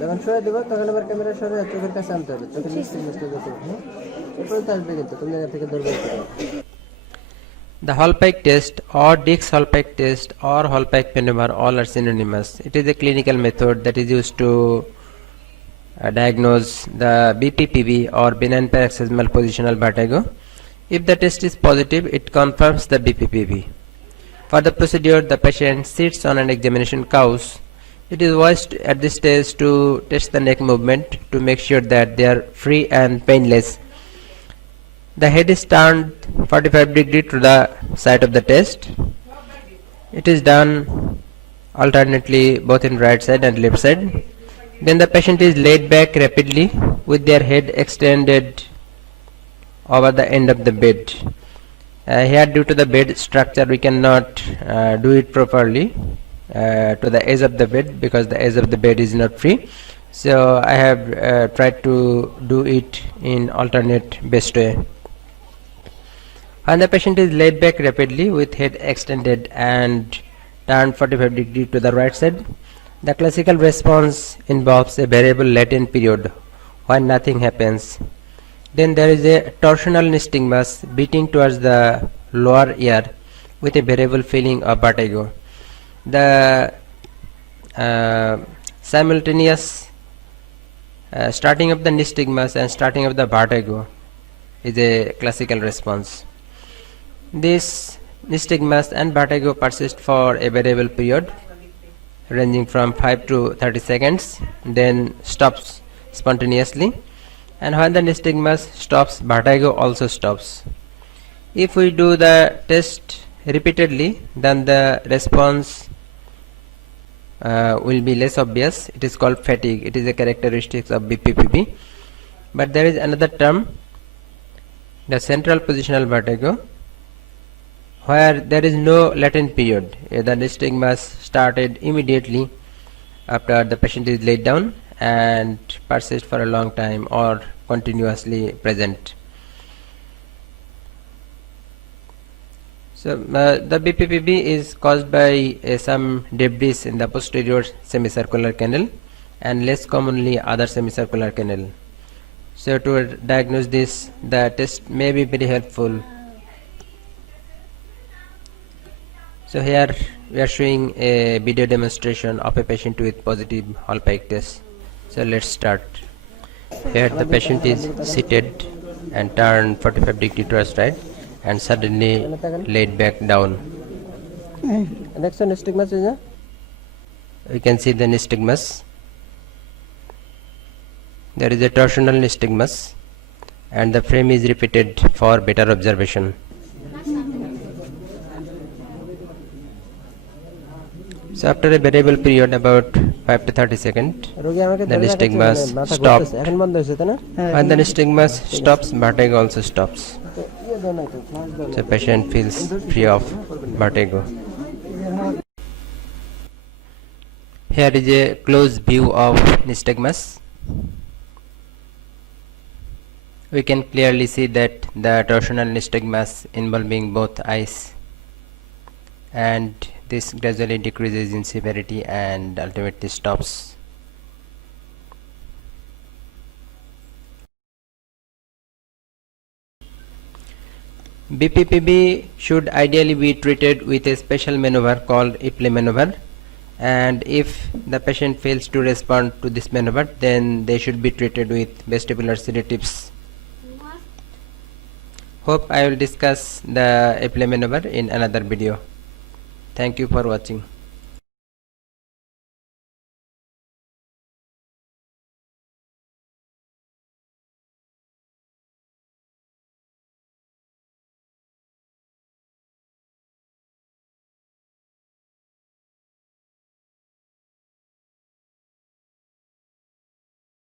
যখন শুয়ে দেবো তখন আবার ক্যামেরা সরে চোখের কাছে আনতে হবে, চোখের নিস্তেজমাসটা যত এরপরে তো আসবে, কিন্তু তুমি জায়গা থেকে দৌড় করতে পারো। The Hallpike test or Dix-Hallpike test or Hallpike manoeuvre all are synonymous. It is a clinical method that is used to diagnose the BPPV or benign paroxysmal positional vertigo. If the test is positive, it confirms the BPPV. For the procedure, the patient sits on an examination couch. It is wise at this stage to test the neck movement to make sure that they are free and painless. The head is turned 45 degrees to the side of the test. It is done alternately both in right side and left side. Then the patient is laid back rapidly with their head extended over the end of the bed. Here, due to the bed structure, we cannot do it properly to the edge of the bed because the edge of the bed is not free. So I have tried to do it in alternate best way. When the patient is laid back rapidly with head extended and turned 45 degrees to the right side, the classical response involves a variable latent period when nothing happens. Then there is a torsional nystagmus beating towards the lower ear with a variable feeling of vertigo. The simultaneous starting of the nystagmus and starting of the vertigo is a classical response. This nystagmus and vertigo persist for a variable period ranging from 5 to 30 seconds, then stops spontaneously, and when the nystagmus stops, vertigo also stops. If we do the test repeatedly, then the response will be less obvious. It is called fatigue. It is a characteristic of BPPV. But there is another term, the central positional vertigo, where there is no latent period. The nystagmus started immediately after the patient is laid down and persist for a long time or continuously present. So the BPPV is caused by some debris in the posterior semicircular canal and less commonly other semicircular canal. So to diagnose this, the test may be very helpful. So here we are showing a video demonstration of a patient with positive Hallpike test. So let's start. Here the patient is seated and turned 45 degrees to his right and suddenly laid back down. Next one, nystagmus is a? We can see the nystagmus. There is a torsional nystagmus and the frame is repeated for better observation. So after a variable period about 5 to 30 seconds, the nystagmus stops. When the nystagmus stops, vertigo also stops. So patient feels free of vertigo. Here is a close view of nystagmus. We can clearly see that the torsional nystagmus involving both eyes, and this gradually decreases in severity and ultimately stops. BPPV should ideally be treated with a special maneuver called Epley maneuver, and if the patient fails to respond to this maneuver, then they should be treated with vestibular sedatives. Hope I will discuss the Epley maneuver in another video. Thank you for watching.